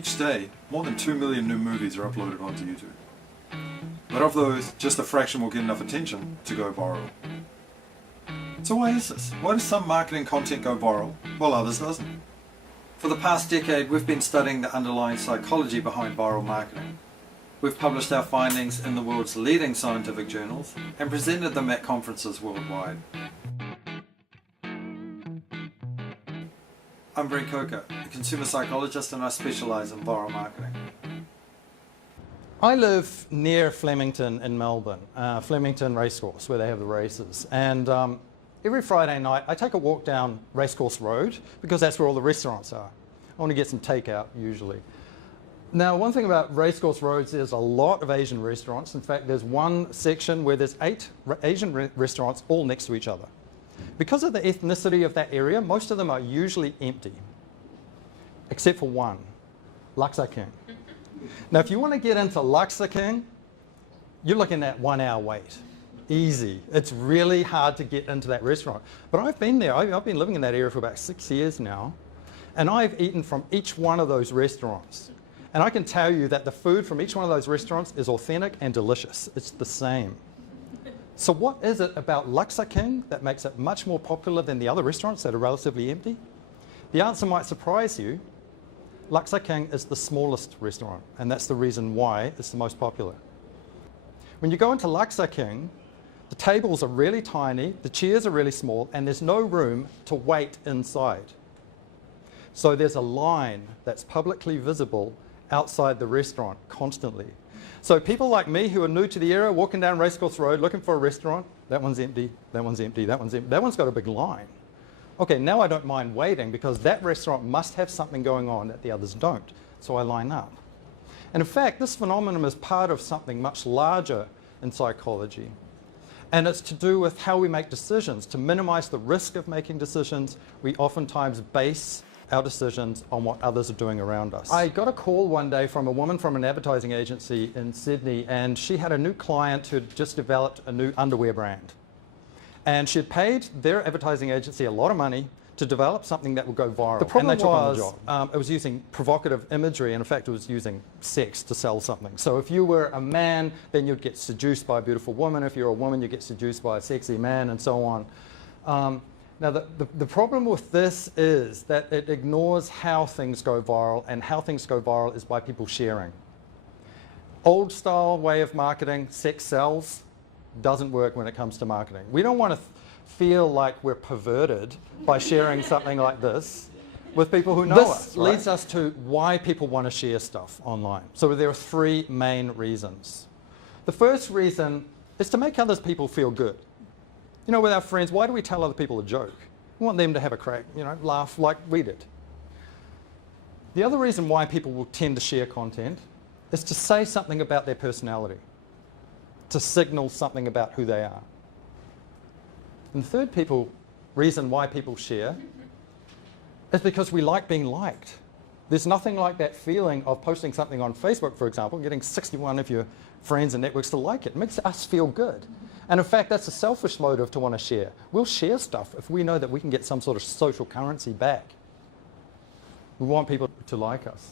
Each day, more than 2 million new movies are uploaded onto YouTube. But of those, just a fraction will get enough attention to go viral. So why is this? Why does some marketing content go viral while others doesn't? For the past decade, we've been studying the underlying psychology behind viral marketing. We've published our findings in the world's leading scientific journals and presented them at conferences worldwide. I'm Brent, a consumer psychologist, and I specialise in viral marketing. I live near Flemington in Melbourne, Flemington Racecourse, where they have the races. And every Friday night I take a walk down Racecourse Road because that's where all the restaurants are. I want to get some takeout usually. Now, one thing about Racecourse Roads, there's a lot of Asian restaurants. In fact, there's one section where there's 8 Asian restaurants all next to each other. Because of the ethnicity of that area, most of them are usually empty, except for one, Laksa King. Now, if you want to get into Laksa King, you're looking at 1 hour wait. Easy. It's really hard to get into that restaurant. But I've been there. I've been living in that area for about 6 years now, and I've eaten from each one of those restaurants. And I can tell you that the food from each one of those restaurants is authentic and delicious. It's the same. So what is it about Laksa King that makes it much more popular than the other restaurants that are relatively empty? The answer might surprise you. Laksa King is the smallest restaurant, and that's the reason why it's the most popular. When you go into Laksa King, the tables are really tiny, the chairs are really small, and there's no room to wait inside. So there's a line that's publicly visible outside the restaurant constantly. So people like me who are new to the area, walking down Racecourse Road looking for a restaurant, that one's empty, that one's empty, that one's empty, that one's got a big line. Okay, now I don't mind waiting because that restaurant must have something going on that the others don't, so I line up. And in fact, this phenomenon is part of something much larger in psychology. And it's to do with how we make decisions. To minimize the risk of making decisions, we oftentimes base our decisions on what others are doing around us. I got a call one day from a woman from an advertising agency in Sydney, and she had a new client who'd just developed a new underwear brand. And she'd paid their advertising agency a lot of money to develop something that would go viral. The problem was it was using provocative imagery, and in fact it was using sex to sell something. So if you were a man, then you'd get seduced by a beautiful woman. If you're a woman, you get seduced by a sexy man, and so on. Now, the problem with this is that it ignores how things go viral, and how things go viral is by people sharing. Old style way of marketing, sex sells, doesn't work when it comes to marketing. We don't want to feel like we're perverted by sharing something like this with people who know us. This leads us to why people want to share stuff online. So there are 3 main reasons. The first reason is to make other people feel good. You know, with our friends, why do we tell other people a joke? We want them to have a crack, you know, laugh like we did. The other reason why people will tend to share content is to say something about their personality, to signal something about who they are. And the third reason why people share is because we like being liked. There's nothing like that feeling of posting something on Facebook, for example, getting 61 of your friends and networks to like it. It makes us feel good. And in fact, that's a selfish motive to want to share. We'll share stuff if we know that we can get some sort of social currency back. We want people to like us.